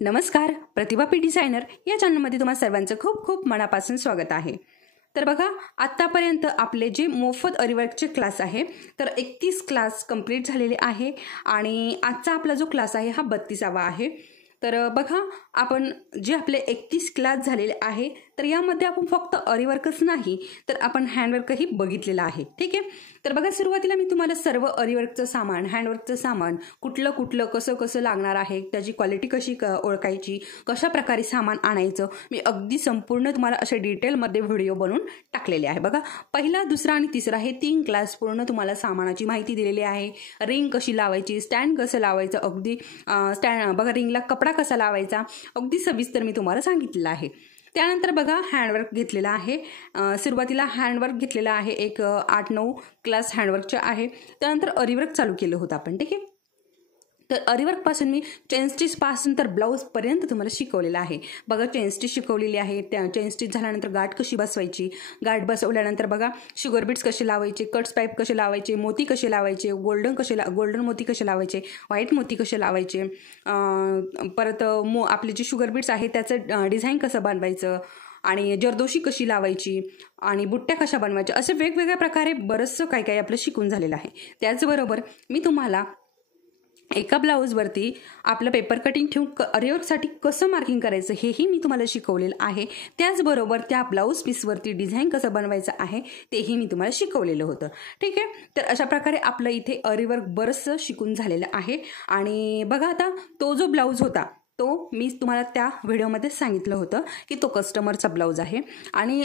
नमस्कार, प्रतिभा P designer या चॅनलमध्ये तुम्हा सर्वांचं खूप खूप मनापासून स्वागत आहे। तर बघा, आतापर्यंत आपले जे मोफत अरीवर्कचे क्लास आहे तर 31 क्लास कंप्लीट झालेले आहे आणि आजचा आपला जो क्लास आहे हा 32वा आहे। तर बघा, आपण जे आपले 31 क्लास झालेले आहे तर यामध्ये आपण फक्त अरीवर्कच नाही तर आपण हँडवर्कही बघितलेलं आहे। ठीक आहे, तर बघा, सुरुवातीला मी तुम्हाला सर्व अरीवर्कचं सामान, हँडवर्कचं सामान कुठलं कुठलं कसं कसं लागणार आहे, त्याची क्वालिटी कशी ओळखायची, कशा प्रकारे सामान आणायचं, मी अगदी संपूर्ण तुम्हाला असे डिटेलमध्ये व्हिडिओ बनवून टाकलेले आहे। बघा, पहिला, दुसरा आणि तिसरा हे 3 क्लास पूर्ण तुम्हाला सामानाची माहिती दिलेली आहे। रिंग कशी लावायची, स्टँड कसं लावायचं, अगदी स्टँड बघा, रिंगला कपडा कसा लावायचा अगदी सविस्तर मी तुम्हाला सांगितलेलं आहे। त्यानंतर बघा, हँडवर्क घेतलेला आहे। सुरुवातीला हँडवर्क घेतलेला आहे, एक 8-9 क्लास हँडवर्कचे आहे। त्यानंतर अरीवर्क चालू केलं होतं आपण। ठीक आहे, तर अरीवर्क पासून मी चेन स्टिच पासून तर ब्लाउज पर्यंत तुम्हाला शिकवलेलं आहे। बघा, चेन स्टिच शिकवलेली आहे, त्या चेन स्टिच झाल्यानंतर गाठ कशी बसवायची, गाठ बसवल्यानंतर बघा शुगर बीट्स कसे लावायचे, कट्स पाईप कसे लावायचे, मोती कसे लावायचे, गोल्डन मोती कसे लावायचे, व्हाईट मोती कसे लावायचे, परत आपले जे शुगर बीट्स आहे त्याचं डिझाईन कसं बनवायचं आणि जरदोशी कशी लावायची आणि बुट्ट्या कशा बनवायच्या, असे वेगवेगळ्या प्रकारे बरंचसं काही काही आपलं शिकून झालेलं आहे। त्याचबरोबर मी तुम्हाला एका ब्लाऊजवरती आपलं पेपर कटिंग ठेवून अरीवर्कसाठी कसं मार्किंग करायचं हेही मी तुम्हाला शिकवलेलं आहे। त्याचबरोबर त्या ब्लाऊज पीसवरती डिझाईन कसं बनवायचं आहे तेही मी तुम्हाला शिकवलेलं होतं। ठीक आहे, तर अशा प्रकारे आपलं इथे अरीवर्क बरंचसं शिकून झालेलं आहे। आणि बघा, आता तो जो ब्लाऊज होता तो मी तुम्हाला त्या व्हिडिओमध्ये सांगितलं होतं की तो कस्टमरचा ब्लाऊज आहे आणि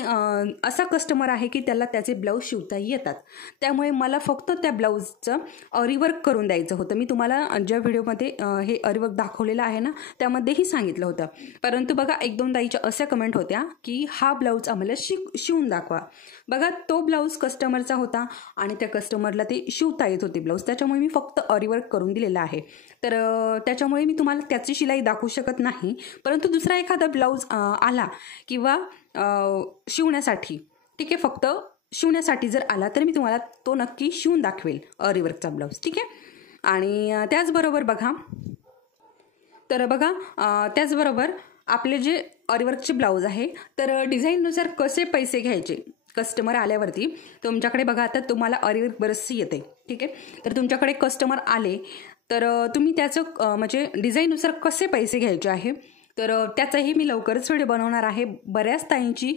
असा कस्टमर आहे की त्याला त्याचे ब्लाऊज शिवता येतात, त्यामुळे मला फक्त त्या ब्लाऊजचं अरीवर्क करून द्यायचं होतं। मी तुम्हाला ज्या व्हिडिओमध्ये हे अरीवर्क दाखवलेलं आहे ना त्यामध्येही सांगितलं होतं, परंतु बघा, 1-2 ताईच्या अशा कमेंट होत्या की हा ब्लाऊज आम्हाला शिवून दाखवा। बघा, तो ब्लाऊज कस्टमरचा होता आणि त्या कस्टमरला ते शिवता येत होते ब्लाऊज, त्याच्यामुळे मी फक्त अरीवर्क करून दिलेलं आहे। तर त्याच्यामुळे मी तुम्हाला त्याची शिलाई दाखवू शकत नाही, परंतु दुसरा एखादा ब्लाऊज आला किंवा शिवण्यासाठी, ठीक आहे, फक्त शिवण्यासाठी जर आला तर मी तुम्हाला तो नक्की शिवून दाखवेल अरीवर्कचा ब्लाऊज। ठीक आहे, आणि त्याचबरोबर बघा, तर बघा, त्याचबरोबर आपले जे अरीवर्कचे ब्लाऊज आहे तर डिझाईननुसार कसे पैसे घ्यायचे, कस्टमर आल्यावरती तुमच्याकडे बघा, आता तुम्हाला अरीवर्क बरंचसं येते। ठीक आहे, तर तुमच्याकडे कस्टमर आले तर तुम्ही त्याचं म्हणजे डिझाईननुसार कसे पैसे घ्यायचे आहे तर त्याचाही मी लवकरच व्हिडिओ बनवणार आहे। बऱ्याच ताईंची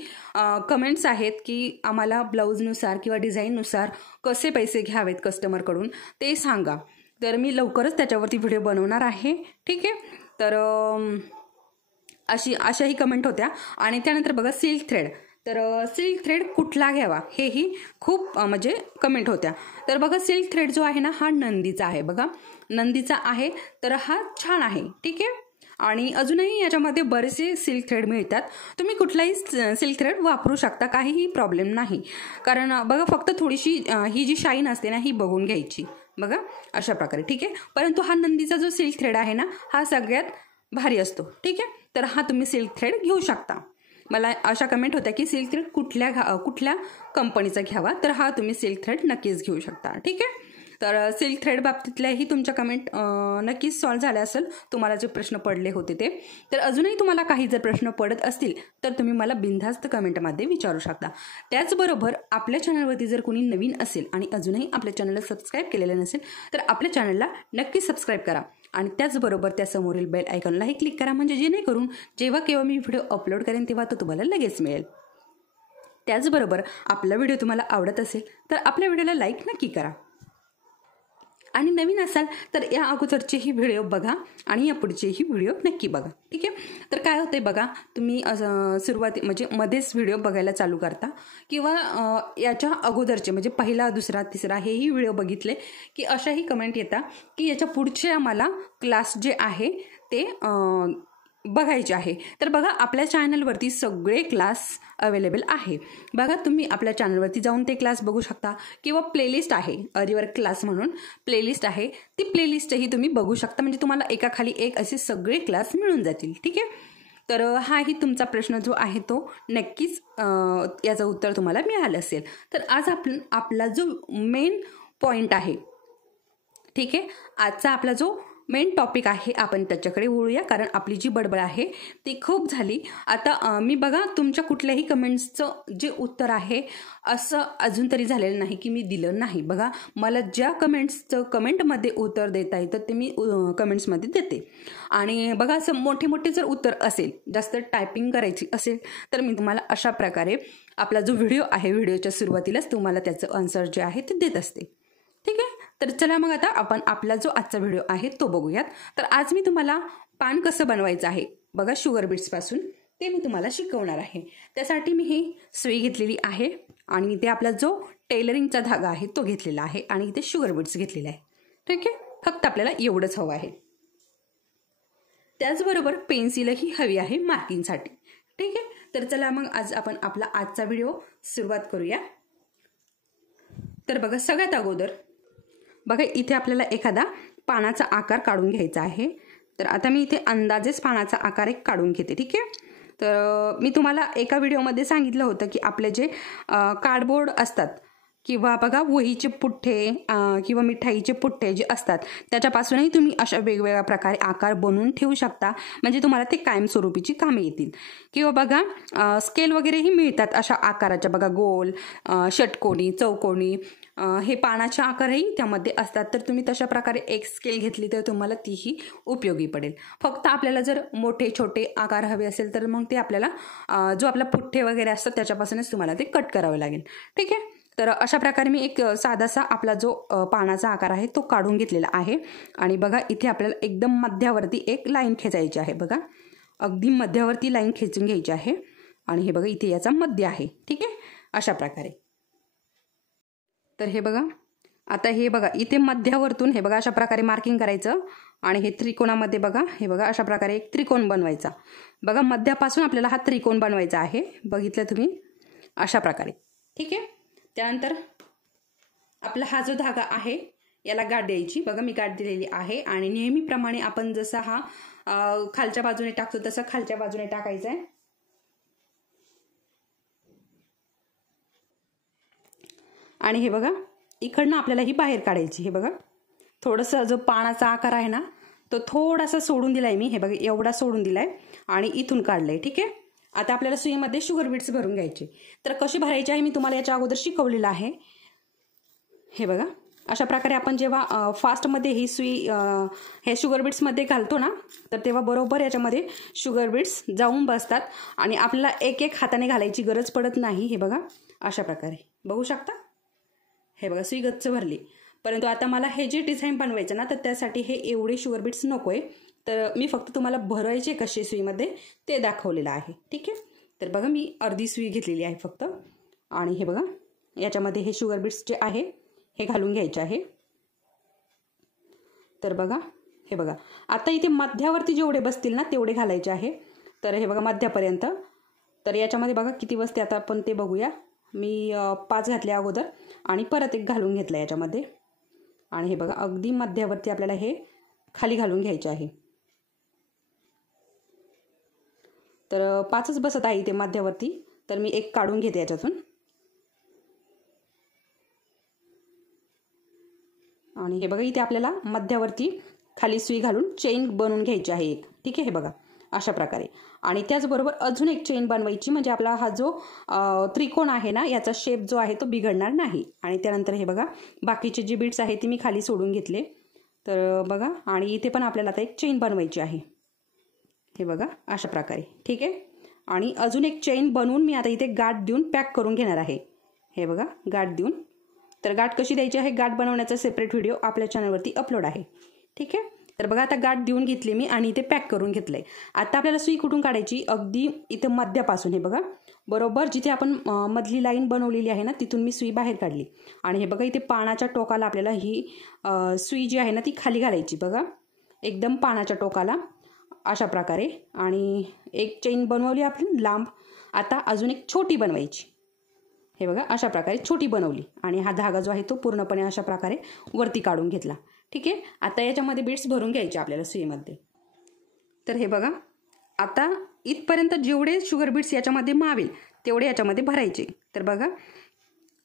कमेंट्स आहेत की आम्हाला ब्लाऊजनुसार किंवा डिझाईननुसार कसे पैसे घ्यावेत कस्टमरकडून ते सांगा, तर मी लवकरच त्याच्यावरती व्हिडिओ बनवणार आहे। ठीक आहे, तर अशाही कमेंट होत्या। आणि त्यानंतर बघा, सिल्क थ्रेड, तर सिल्क थ्रेड कुठला घ्यावा हेही खूप म्हणजे कमेंट होत्या। तर बघा, सिल्क थ्रेड जो आहे ना हा नंदीचा आहे। बघा, नंदीचा आहे तर हा छान आहे। ठीक आहे, आणि अजूनही याच्यामध्ये बरेचसे सिल्क थ्रेड मिळतात, तुम्ही कुठलाही सिल्क थ्रेड वापरू शकता, काहीही प्रॉब्लेम नाही। कारण बघा, फक्त थोडीशी ही जी शाईन असते ना ही बघून घ्यायची, बघा अशा प्रकारे। ठीक आहे, परंतु हा नंदीचा जो सिल्क थ्रेड आहे ना हा सगळ्यात भारी असतो। ठीक आहे, तर हा तुम्ही सिल्क थ्रेड घेऊ शकता। मला अशा कमेंट होत्या की सिल्क थ्रेड कुठल्या कंपनीचा घ्यावा, तर हा तुम्ही सिल्क थ्रेड नक्कीच घेऊ शकता। ठीक आहे, तर सिल्क थ्रेड बाबतीतल्याही तुमच्या कमेंट नक्कीच सॉल्व्ह झाल्या असेल, तुम्हाला जे प्रश्न पडले होते ते। तर अजूनही तुम्हाला काही जर प्रश्न पडत असतील तर तुम्ही मला बिनधास्त कमेंटमध्ये विचारू शकता। त्याचबरोबर आपल्या चॅनलवरती जर कोणी नवीन असेल आणि अजूनही आपल्या चॅनलला सबस्क्राईब केलेलं नसेल तर आपल्या चॅनलला नक्की सबस्क्राईब करा आणि त्याचबरोबर त्या समोरील बेल आयकॉनलाही क्लिक करा, म्हणजे जेणेकरून जेव्हा केव्हा मी व्हिडिओ अपलोड करेन तेव्हा तो तुम्हाला लगेच मिळेल। त्याचबरोबर आपला व्हिडिओ तुम्हाला आवडत असेल तर आपल्या व्हिडिओला लाईक नक्की करा आणि नवीन असाल तर या अगोदरचेही व्हिडिओ बघा आणि या पुढचेही व्हिडिओ नक्की बघा। ठीक आहे, तर काय होतंय बघा, तुम्ही म्हणजे मध्येच व्हिडिओ बघायला चालू करता किंवा याच्या अगोदरचे म्हणजे पहिला, दुसरा, तिसरा हेही व्हिडिओ बघितले की अशाही कमेंट येतात की याच्या पुढचे आम्हाला क्लास जे आहे ते बघायचे आहे। तर बघा, आपल्या चॅनलवरती सगळे क्लास अवेलेबल आहे। बघा, तुम्ही आपल्या चॅनलवरती जाऊन ते क्लास बघू शकता किंवा प्लेलिस्ट आहे, अरीवर्क क्लास म्हणून प्लेलिस्ट आहे, ती प्लेलिस्टही तुम्ही बघू शकता, म्हणजे तुम्हाला एकाखाली एक असे सगळे क्लास मिळून जातील। ठीक आहे, तर हाही तुमचा प्रश्न जो आहे तो नक्कीच याचं उत्तर तुम्हाला मिळालं असेल। तर आज आपला जो मेन पॉइंट आहे, ठीक आहे, आजचा आपला जो मेन टॉपिक आहे आपण त्याच्याकडे वळूया, कारण आपली जी बडबड आहे ती खूप झाली. आता मी बघा तुमच्या कुठल्याही कमेंट्सचं जे उत्तर आहे असं अजून तरी झालेलं नाही की मी दिलं नाही. बघा मला ज्या कमेंट्सचं कमेंटमध्ये उत्तर देता येतं ते मी कमेंट्समध्ये देते. आणि बघा असं मोठे मोठे जर उत्तर असेल, जास्त टायपिंग करायची असेल, तर मी तुम्हाला अशा प्रकारे आपला जो व्हिडिओ आहे व्हिडिओच्या सुरुवातीलाच तुम्हाला त्याचं आन्सर जे आहे ते देत असते. ठीक आहे, तर चला मग आता आपण आपला जो आजचा व्हिडिओ आहे तो बघूयात. तर आज मी तुम्हाला पान कसं बनवायचं आहे बघा शुगर बीट्सपासून ते मी तुम्हाला शिकवणार आहे. त्यासाठी मी ही सुई घेतलेली आहे आणि इथे आपला जो टेलरिंगचा धागा आहे तो घेतलेला आहे आणि इथे शुगर बीट्स घेतलेला आहे. ठीक आहे, फक्त आपल्याला एवढंच हवं आहे. त्याचबरोबर पेन्सिलही हवी आहे मार्किंगसाठी. ठीक आहे, तर चला मग आज आपण आपला आजचा व्हिडिओ सुरुवात करूया. तर बघा सगळ्यात अगोदर बघा इथे आपल्याला एखादा पानाचा आकार काढून घ्यायचा आहे. तर आता मी इथे अंदाजेच पानाचा आकार एक काढून घेते. ठीक आहे, तर मी तुम्हाला एका व्हिडिओमध्ये सांगितलं होतं की आपले जे कार्डबोर्ड असतात किंवा बघा वहीचे पुठ्ठे किंवा मिठाईचे पुठ्ठे जे असतात त्याच्यापासूनही तुम्ही अशा वेगवेगळ्या प्रकारे आकार बनवून ठेवू शकता, म्हणजे तुम्हाला ते कायमस्वरूपीची कामे येतील. किंवा बघा स्केल वगैरेही मिळतात अशा आकाराच्या, बघा गोल, षटकोनी, चौकोनी, हे पानाचे आकारही त्यामध्ये असतात. तर तुम्ही तशा प्रकारे एक स्केल घेतली तर तुम्हाला तीही उपयोगी पडेल. फक्त आपल्याला जर मोठे छोटे आकार हवे असेल तर मग ते आपल्याला जो आपला पुठ्ठे वगैरे असतात त्याच्यापासूनच तुम्हाला ते कट करावे लागेल. ठीक आहे, तर अशा प्रकारे मी एक साधासा आपला जो पानाचा आकार आहे तो काढून घेतलेला आहे. आणि बघा इथे आपल्याला एकदम मध्यावरती एक लाईन खेचायची आहे. बघा अगदी मध्यावरती लाईन खेचून घ्यायची आहे आणि हे बघा इथे याचा मध्य आहे. ठीक आहे, अशा प्रकारे. तर हे बघा आता हे बघा इथे मध्यावरतून हे बघा अशा प्रकारे मार्किंग करायचं आणि हे त्रिकोणामध्ये बघा हे बघा अशा प्रकारे एक त्रिकोण बनवायचा. बघा मध्यापासून आपल्याला हा त्रिकोण बनवायचा आहे. बघितलं तुम्ही अशा प्रकारे. ठीक आहे, त्यानंतर आपला हा जो धागा आहे याला गाठ द्यायची. बघा मी गाठ दिलेली आहे आणि नेहमीप्रमाणे आपण जसा हा खालच्या बाजूने टाकतो तसा खालच्या बाजूने टाकायचा आहे. आणि हे बघा इकडनं आपल्याला ही बाहेर काढायची. हे बघा थोडंसं जो पानाचा आकार आहे ना तो थोडासा सोडून दिलाय मी. हे बघा एवढा सोडून दिलाय आणि इथून काढलंय. ठीक आहे, आता आपल्याला सुईमध्ये शुगर बीट्स भरून घ्यायचे. तर कशी भरायची आहे मी तुम्हाला याच्या अगोदर शिकवलेलं आहे. हे बघा अशा प्रकारे आपण जेव्हा फास्टमध्ये ही सुई हे शुगर बीट्समध्ये घालतो ना तर तेव्हा बरोबर याच्यामध्ये शुगर बीट्स जाऊन बसतात आणि आपल्याला एक एक हाताने घालायची गरज पडत नाही. हे बघा अशा प्रकारे बघू शकता. हे बघा सुई गच्च भरली. परंतु आता मला हे जे डिझाईन बनवायचं ना तर त्यासाठी हे एवढे शुगर बीट्स नको आहे. तर मी फक्त तुम्हाला भरायचे कसे सुईमध्ये ते दाखवलेलं आहे. ठीक आहे, तर बघा मी अर्धी सुई घेतलेली आहे फक्त आणि हे बघा याच्यामध्ये हे शुगर बीट्स जे आहे हे घालून घ्यायचे आहे. तर बघा हे बघा आता इथे मध्यावरती जेवढे बसतील ना तेवढे घालायचे आहे. तर हे बघा मध्यापर्यंत. तर याच्यामध्ये बघा किती बसते आता आपण ते बघूया. मी 5 घातले अगोदर आणि परत एक घालून घेतला याच्यामध्ये. आणि हे बघा अगदी मध्यावरती आपल्याला हे खाली घालून घ्यायचे आहे. तर 5च बसत आहे इथे मध्यावरती. तर मी एक काढून घेते याच्यातून आणि हे बघा इथे आपल्याला मध्यावरती खाली सुई घालून चेन बनवून घ्यायची आहे एक. ठीक आहे, हे बघा अशा प्रकारे. आणि त्याचबरोबर अजून एक चेन बनवायची म्हणजे आपला हा जो त्रिकोण आहे ना याचा शेप जो आहे तो बिघडणार नाही. आणि त्यानंतर हे बघा बाकीचे जे बीट्स आहेत ते मी खाली सोडून घेतले. तर बघा आणि इथे पण आपल्याला आता एक चेन बनवायची आहे. हे बघा अशा प्रकारे. ठीक आहे, आणि अजून एक चेन बनवून मी आता इथे गाठ देऊन पॅक करून घेणार आहे. हे बघा गाठ देऊन. तर गाठ कशी द्यायची आहे गाठ बनवण्याचा सेपरेट व्हिडिओ आपल्या चॅनलवरती अपलोड आहे. ठीक आहे, तर बघा आता गाठ देऊन घेतली मी आणि इथे पॅक करून घेतलंय. आता आपल्याला सुई कुठून काढायची अगदी इथे मध्यापासून. हे बघा बरोबर जिथे आपण मधली लाईन बनवलेली आहे ना तिथून मी सुई बाहेर काढली. आणि हे बघा इथे पानाच्या टोकाला आपल्याला ही सुई जी आहे ना ती खाली घालायची. बघा एकदम पानाच्या टोकाला अशा प्रकारे. आणि एक चेन बनवली आपण लांब. आता अजून एक छोटी बनवायची. हे बघा अशा प्रकारे छोटी बनवली आणि हा धागा जो आहे तो पूर्णपणे अशा प्रकारे वरती काढून घेतला. ठीक आहे, आता याच्यामध्ये बीट्स भरून घ्यायचे आपल्याला सुईमध्ये. तर हे बघा आता इथपर्यंत जेवढे शुगर बीट्स याच्यामध्ये मावेल तेवढे याच्यामध्ये भरायचे. तर बघा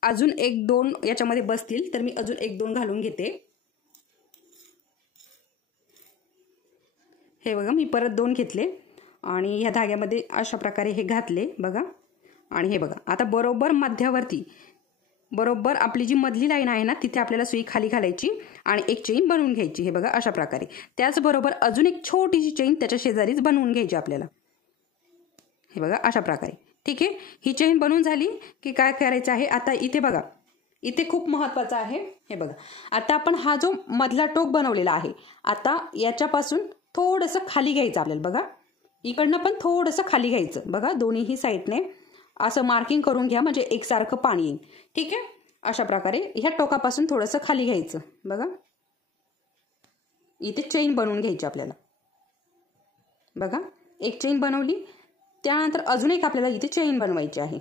अजून 1-2 याच्यामध्ये बसतील तर मी अजून 1-2 घालून घेते. हे बघा मी परत 2 घेतले आणि ह्या धाग्यामध्ये अशा प्रकारे हे घातले बघा. आणि हे बघा आता बरोबर मध्यावरती बरोबर आपली जी मधली लाईन आहे ना तिथे आपल्याला सुई खाली घालायची आणि एक चेन बनवून घ्यायची. हे बघा अशा प्रकारे. त्याचबरोबर अजून एक छोटीशी चेन त्याच्या शेजारीच बनवून घ्यायची आपल्याला. हे बघा अशा प्रकारे. ठीक आहे. ही चेन बनवून झाली की काय करायचं आहे आता इथे बघा, इथे खूप महत्त्वाचं आहे. हे बघा आता आपण हा जो मधला टोक बनवलेला आहे आता याच्यापासून थोडंसं खाली घ्यायचं आपल्याला. बघा इकडनं पण थोडंसं खाली घ्यायचं. बघा दोन्हीही साईडने असं मार्किंग करून घ्या म्हणजे एकसारखं पाणी येईल. ठीक आहे. अशा प्रकारे ह्या टोकापासून थोडंसं खाली घ्यायचं. बघा इथे चेन बनवून घ्यायची आपल्याला. बघा एक चेन बनवली, त्यानंतर अजून एक आपल्याला इथे चेन बनवायची आहे.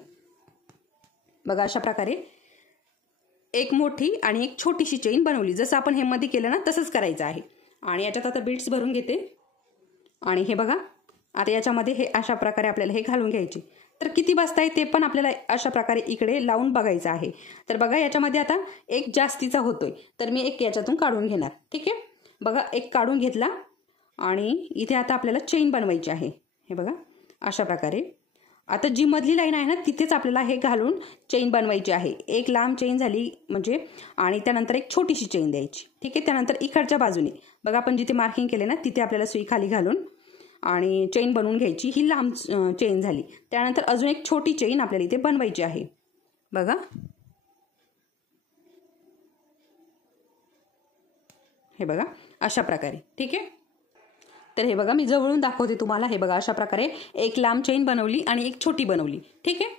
बघा अशा प्रकारे एक मोठी आणि एक छोटीशी चेन बनवली. जसं आपण हे मध्ये केलं ना तसंच करायचं आहे. आणि याच्यात आता बीड्स भरून घेते. आणि हे बघा आता याच्यामध्ये हे अशा प्रकारे आपल्याला हे घालून घ्यायचे. तर किती बसताय ते पण आपल्याला अशा प्रकारे इकडे लावून बघायचं आहे. तर बघा याच्यामध्ये आता एक जास्तीचा होतोय तर मी एक याच्यातून काढून घेणार. ठीक आहे. बघा एक काढून घेतला आणि इथे आता आपल्याला चेन बनवायची आहे. हे बघा अशा प्रकारे. आता जी मधली लाईन आहे ना तिथेच आपल्याला हे घालून चेन बनवायची आहे. एक लांब चेन झाली म्हणजे आणि त्यानंतर एक छोटीशी चेन द्यायची. ठीक आहे. त्यानंतर इकडच्या बाजूने बघा आपण जिथे मार्किंग केले ना तिथे आपल्याला सुई खाली घालून आणि चेन बनवून घ्यायची. ही लांब चेन झाली. त्यानंतर अजून एक छोटी चेन आपल्याला इथे बनवायची आहे. बघा हे बघा अशा प्रकारे. ठीक आहे. तर हे बघा मी जवळून दाखवते तुम्हाला. हे बघा अशा प्रकारे एक लांब चेन बनवली आणि एक छोटी बनवली. ठीक आहे.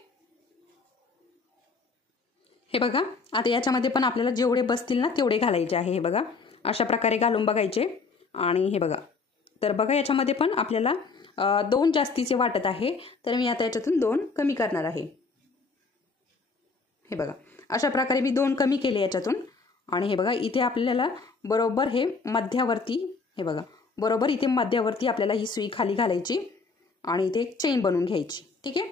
हे बघा आता याच्यामध्ये पण आपल्याला जेवढे बसतील ना तेवढे घालायचे आहे. हे बघा अशा प्रकारे घालून बघायचे. आणि हे बघा तर बघा याच्यामध्ये पण आपल्याला 2 जास्तीचे वाटत आहे तर मी आता याच्यातून 2 कमी करणार आहे. हे बघा अशा प्रकारे मी 2 कमी केले याच्यातून. आणि हे बघा इथे आपल्याला बरोबर हे मध्यावरती हे बघा बरोबर इथे मध्यावरती आपल्याला ही सुई खाली घालायची आणि इथे एक चेन बनवून घ्यायची. ठीक आहे.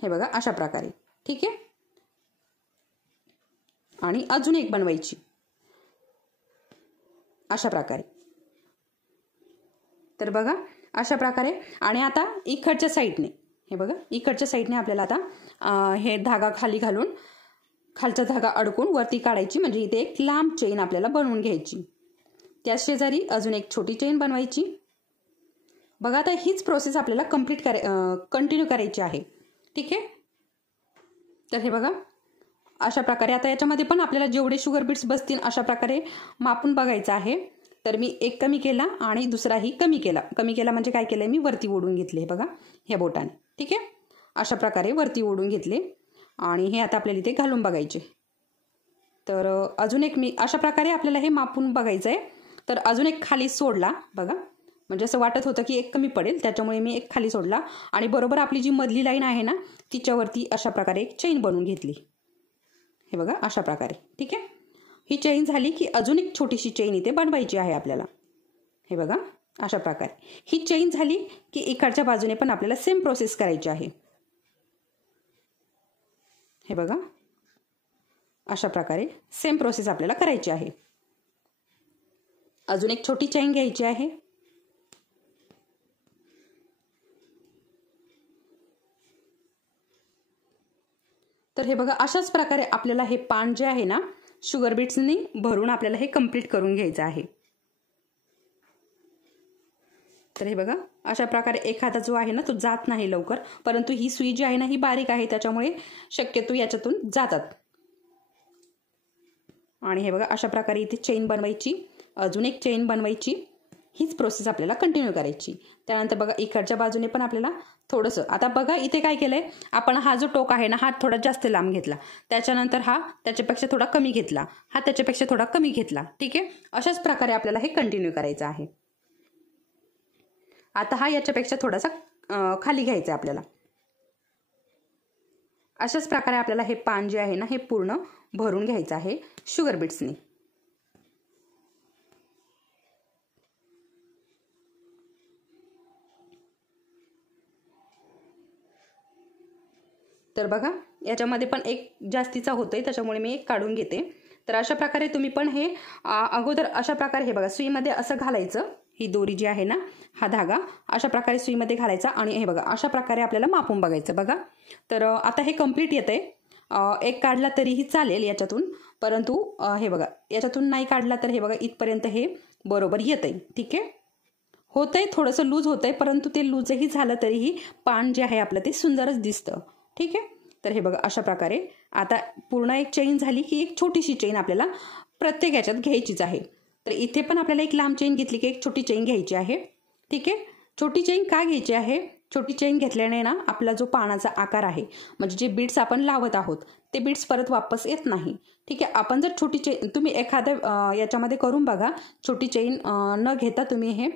हे बघा अशा प्रकारे. ठीक आहे. आणि अजून एक बनवायची अशा प्रकारे. तर बघा अशा प्रकारे. आणि आता इकडच्या साईडने हे बघा इकडच्या साईडने आपल्याला आता हे धागा खाली घालून खालचा धागा अडकून वरती काढायची म्हणजे इथे एक लांब चेन आपल्याला बनवून घ्यायची. त्या शेजारी अजून एक छोटी चेन बनवायची. बघा आता हीच प्रोसेस आपल्याला कंटिन्यू करायची आहे. ठीक आहे. तर हे बघा अशा प्रकारे आता याच्यामध्ये पण आपल्याला जेवढे शुगर बीट्स बसतील अशा प्रकारे मापून बघायचं आहे. तर मी एक कमी केला आणि दुसराही कमी केला म्हणजे काय केलंय मी वरती ओढून घेतले. बघा ह्या बोटाने. ठीक आहे. अशा प्रकारे वरती ओढून घेतले आणि हे आता आपल्याला इथे घालून बघायचे. तर अजून एक मी अशा प्रकारे आपल्याला हे मापून बघायचं आहे. तर अजून एक खाली सोडला. बघा म्हणजे असं वाटत होतं की एक कमी पडेल त्याच्यामुळे मी एक खाली सोडला आणि बरोबर आपली जी मधली लाईन आहे ना तिच्यावरती अशा प्रकारे एक चेन बनवून घेतली. हे बघा अशा प्रकारे. ठीक आहे. ही चेन झाली की अजून एक छोटीशी चेन इथे बनवायची आहे आपल्याला. हे बघा अशा प्रकारे. ही चेन झाली की इकडच्या बाजूने पण आपल्याला सेम प्रोसेस करायची आहे. हे बघा अशा प्रकारे सेम प्रोसेस आपल्याला करायची आहे. अजून एक छोटी चेन घ्यायची आहे. तर हे बघा अशाच प्रकारे आपल्याला हे पान जे आहे ना शुगर बीट्सनी भरून आपल्याला हे कंप्लीट करून घ्यायचं आहे. तर हे बघा अशा प्रकारे एखादा जो आहे ना तो जात नाही लवकर, परंतु ही सुई जी आहे ना ही बारीक आहे त्याच्यामुळे शक्यतो याच्यातून जातात. आणि हे बघा अशा प्रकारे इथे चेन बनवायची, अजून एक चेन बनवायची. हीच प्रोसेस आपल्याला कंटिन्यू करायची. त्यानंतर बघा इकडच्या बाजूने पण आपल्याला थोडंसं आता बघा इथे काय केलंय आपण हा जो टोक आहे ना हा थोडा जास्त लांब घेतला, त्याच्यानंतर हा त्याच्यापेक्षा थोडा कमी घेतला, हा त्याच्यापेक्षा थोडा कमी घेतला. ठीक आहे. अशाच प्रकारे आपल्याला हे कंटिन्यू करायचं आहे. आता हा याच्यापेक्षा थोडासा खाली घ्यायचा आपल्याला. अशाच प्रकारे आपल्याला हे पान जे आहे ना हे पूर्ण भरून घ्यायचं आहे शुगर बीट्सनी. तर बघा याच्यामध्ये पण एक जास्तीचा होतोय त्याच्यामुळे मी एक काढून घेते. तर अशा प्रकारे तुम्ही पण हे अगोदर अशा प्रकारे हे बघा सुईमध्ये असं घालायचं, ही दोरी जी आहे ना, हा धागा अशा प्रकारे सुईमध्ये घालायचा आणि हे बघा अशा प्रकारे आपल्याला मापून बघायचं बघा. तर आता हे कंप्लीट येतंय. एक काढला तरीही चालेल याच्यातून, परंतु हे बघा याच्यातून नाही काढला तर हे बघा इथपर्यंत हे बरोबर येतंय. ठीक आहे, होतंय थोडंसं लूज होतंय, परंतु ते लूजही झालं तरीही पान जे आहे आपलं ते सुंदरच दिसतं. ठीक आहे, तर हे बघा अशा प्रकारे आता पूर्ण एक चेन झाली की एक छोटीशी चेन आपल्याला प्रत्येक याच्यात घ्यायचीच आहे. तर इथे पण आपल्याला एक लांब चेन घेतली की एक छोटी चेन घ्यायची आहे. ठीक आहे, छोटी चेन का घ्यायची आहे? छोटी चेन घेतल्याने ना आपला जो पानाचा आकार आहे, म्हणजे जे बीड्स आपण लावत आहोत ते बीड्स परत वापस येत नाही. ठीक आहे, आपण जर छोटी चेन तुम्ही एखाद्या याच्यामध्ये करून बघा, छोटी चेन न घेता तुम्ही हे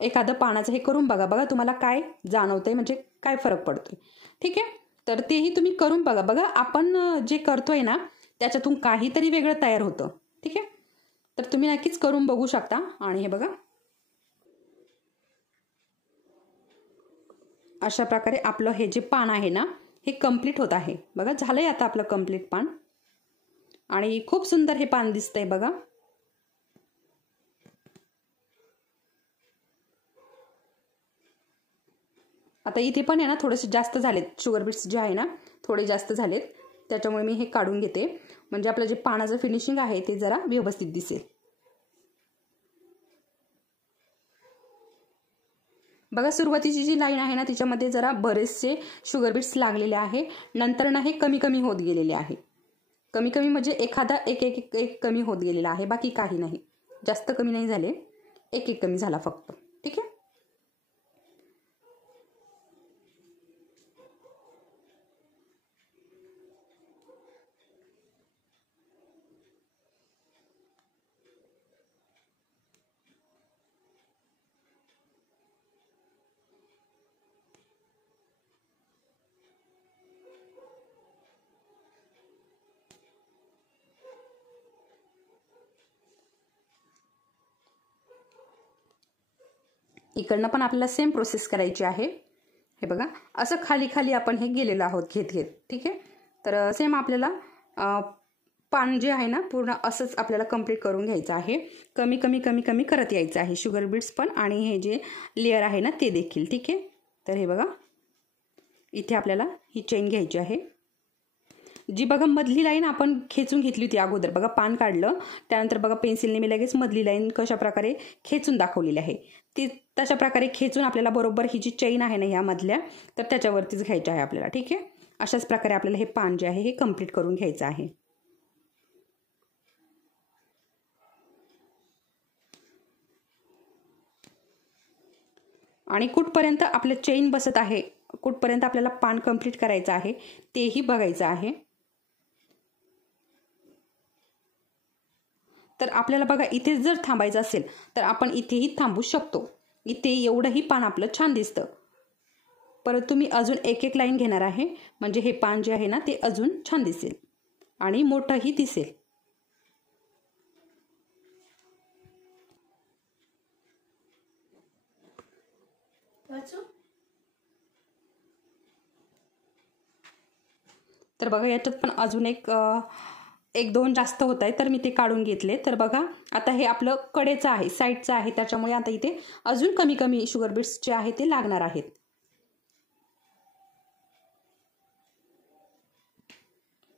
एखादं पानाचं हे करून बघा, बघा तुम्हाला काय जाणवतंय, म्हणजे काय फरक पडतोय. ठीक आहे, तर तेही तुम्ही करून बघा. बघा आपण जे करतोय ना त्याच्यातून काहीतरी वेगळं तयार होतं. ठीक आहे, तर तुम्ही नक्कीच करून बघू शकता. आणि हे बघा अशा प्रकारे आपलं हे जे पान आहे ना हे कंप्लीट होत आहे. बघा झालंय आता आपलं कंप्लीट पान आणि खूप सुंदर हे पान दिसतंय बघा. आता इथे पण आहे ना थोडेसे जास्त झालेत, शुगर बीट्स जे आहे ना थोडे जास्त झालेत, त्याच्यामुळे मी हे काढून घेते, म्हणजे आपलं जे पानाचं फिनिशिंग आहे ते जरा व्यवस्थित दिसेल. बघा सुरुवातीची जी लाईन आहे ना तिच्यामध्ये जरा बरेचसे शुगर बीट्स लागलेले आहे, नंतर ना हे कमी कमी होत गेलेले आहे. कमी कमी म्हणजे एखादा एक एक एक कमी होत गेलेला आहे, बाकी काही नाही, जास्त कमी नाही झाले, एक एक कमी झाला फक्त. ठीक आहे, इकडनं पण आपल्याला सेम प्रोसेस करायची आहे. हे बघा असं खाली खाली आपण हे गेलेलो आहोत घेत घेत. ठीक आहे, तर सेम आपल्याला पान जे आहे ना पूर्ण असंच आपल्याला कंप्लीट करून घ्यायचं आहे. कमी कमी कमी कमी करत यायचं आहे, शुगर बीट्स पण आणि हे जे लेअर आहे ना ते देखील. ठीक आहे, तर हे बघा इथे आपल्याला ही चेन घ्यायची आहे, जी बघा मधली लाईन आपण खेचून घेतली होती अगोदर. बघा पान काढलं त्यानंतर बघा पेन्सिलने मी लगेच मधली लाईन कशा प्रकारे खेचून दाखवलेली आहे, ती तशा प्रकारे खेचून आपल्याला बरोबर ही जी चेन आहे ना ह्या मधल्या तर त्याच्यावरतीच घ्यायची आहे आपल्याला. ठीक आहे, अशाच प्रकारे आपल्याला हे पान जे आहे हे कंप्लीट करून घ्यायचं आहे. आणि कुठपर्यंत आपलं चेन बसत आहे, कुठपर्यंत आपल्याला पान कंप्लीट करायचं आहे तेही बघायचं आहे. तर आपल्याला बघा इथे जर थांबायचं असेल तर आपण इथेही थांबू शकतो. इथे एवढंही पान आपलं छान दिसतं, परंतु मी अजून एक एक लाईन घेणार आहे, म्हणजे हे पान जे आहे ना ते अजून छान दिसेल आणि मोठंही दिसेल. तर बघा याच्यात पण अजून एक दोन जास्त होत आहे, तर मी ते काढून घेतले. तर बघा आता हे आपलं कडेचं आहे, साईडचं आहे, त्याच्यामुळे आता इथे अजून कमी कमी शुगर बीट्स जे आहे ते लागणार आहेत.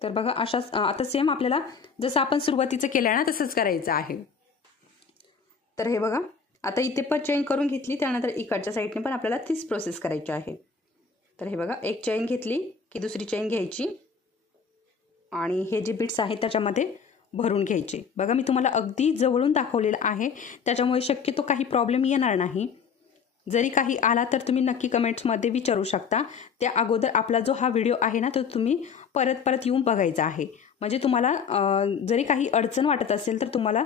तर बघा अशाच आता सेम आपल्याला जसं आपण सुरुवातीचं केलं ना तसंच करायचं आहे. तर हे बघा आता इथे पण चेन करून घेतली, त्यानंतर इकडच्या साईडने पण आपल्याला तीच प्रोसेस करायची आहे. तर हे बघा एक चेन घेतली की दुसरी चेन घ्यायची आणि हे जे बीट्स आहेत त्याच्यामध्ये भरून घ्यायचे. बघा मी तुम्हाला अगदी जवळून दाखवलेलं आहे, त्याच्यामुळे शक्यतो काही प्रॉब्लेम येणार नाही. जरी काही आला तर तुम्ही नक्की कमेंट्समध्ये विचारू शकता. त्या अगोदर आपला जो हा व्हिडिओ आहे ना तो तुम्ही परत परत येऊन बघायचा आहे, म्हणजे तुम्हाला जरी काही अडचण वाटत असेल तर तुम्हाला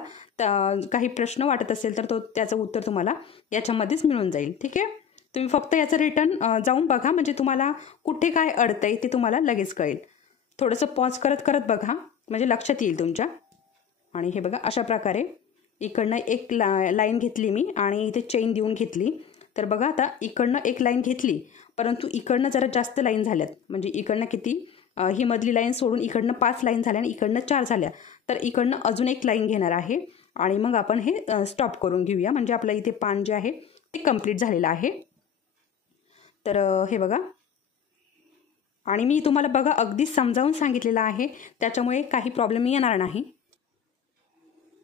काही प्रश्न वाटत असेल तर त्याचं उत्तर तुम्हाला याच्यामध्येच मिळून जाईल. ठीक आहे, तुम्ही फक्त याचं रिटर्न जाऊन बघा, म्हणजे तुम्हाला कुठे काय अडतंय ते तुम्हाला लगेच कळेल. थोडंसं पॉज करत करत बघा, म्हणजे लक्षात येईल तुमच्या. आणि हे बघा अशा प्रकारे इकडनं एक लाईन घेतली मी आणि इथे चेन देऊन घेतली. तर बघा आता इकडनं एक लाईन घेतली, परंतु इकडनं जरा जास्त लाईन झाल्यात, म्हणजे इकडनं किती ही मधली लाईन सोडून इकडनं 5 लाईन झाल्या आणि इकडनं 4 झाल्या, तर इकडनं अजून एक लाईन घेणार आहे आणि मग आपण हे स्टॉप करून घेऊया. म्हणजे आपलं इथे पान जे आहे ते कंप्लीट झालेलं आहे. तर हे बघा, आणि मी तुम्हाला बघा अगदीच समजावून सांगितलेलं आहे, त्याच्यामुळे काही प्रॉब्लेम येणार नाही.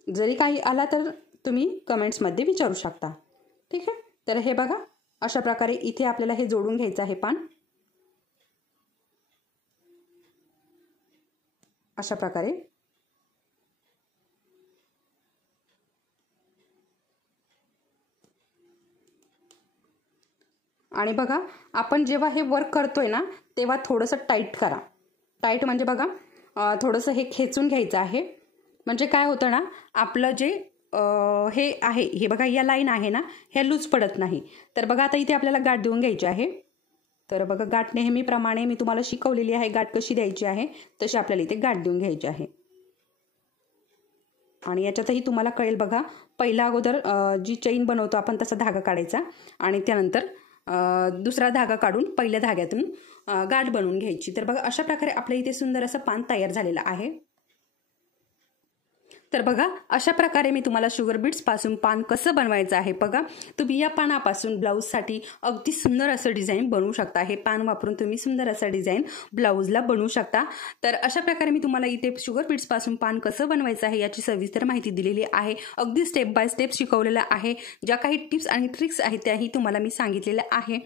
जरी काही आला तर तुम्ही कमेंट्समध्ये विचारू शकता. ठीक आहे. तर हे बघा, अशा प्रकारे इथे आपल्याला हे जोडून घ्यायचं आहे पान. अशा प्रकारे आणि बघा, आपण जेव्हा हे वर्क करतोय ना तेव्हा थोडंसं टाईट करा. टाईट म्हणजे बघा थोडंसं हे खेचून घ्यायचं आहे. म्हणजे काय होतं ना, आपलं जे हे आहे, हे बघा या लाईन आहे ना, ह्या लूज पडत नाही. तर बघा आता इथे आपल्याला गाठ देऊन घ्यायची आहे. तर बघा, गाठ नेहमीप्रमाणे मी तुम्हाला शिकवलेली आहे गाठ कशी द्यायची आहे, तशी आपल्याला इथे गाठ देऊन घ्यायची आहे. आणि याच्यातही तुम्हाला कळेल बघा, पहिला अगोदर जी चेन बनवतो आपण तसा धागा काढायचा आणि त्यानंतर दुसरा धागा काढून पहिल्या धाग्यातून गाठ बनवून घ्यायची. तर बघा, अशा प्रकारे आपल्या इथे सुंदर असं पान तयार झालेलं आहे. तर बघा, अशा प्रकारे मी तुम्हाला शुगर बीट्स पासून पान कसं बनवायचं आहे. बघा, तुम्ही या पानापासून ब्लाऊजसाठी अगदी सुंदर असं डिझाईन बनवू शकता. हे पान वापरून तुम्ही सुंदर असं डिझाईन ब्लाऊजला बनवू शकता. तर अशा प्रकारे मी तुम्हाला इथे शुगर बीट्स पासून पान कसं बनवायचं आहे याची सविस्तर माहिती दिलेली आहे. अगदी स्टेप बाय स्टेप शिकवलेलं आहे. ज्या काही टिप्स आणि ट्रिक्स आहेत त्याही तुम्हाला मी सांगितलेल्या आहे.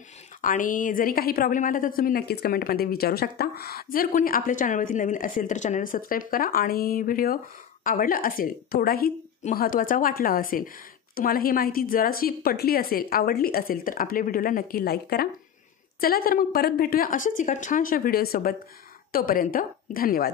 आणि जरी काही प्रॉब्लेम आला तर तुम्ही नक्कीच कमेंटमध्ये विचारू शकता. जर कोणी आपल्या चॅनलवरती नवीन असेल तर चॅनल सबस्क्राईब करा. आणि व्हिडिओ आवडला असेल, थोडाही महत्त्वाचा वाटला असेल, तुम्हाला ही माहिती जराशी पटली असेल, आवडली असेल, तर आपल्या व्हिडिओला नक्की लाईक करा. चला तर मग परत भेटूया अशाच एका छानशा व्हिडिओसोबत. तोपर्यंत धन्यवाद.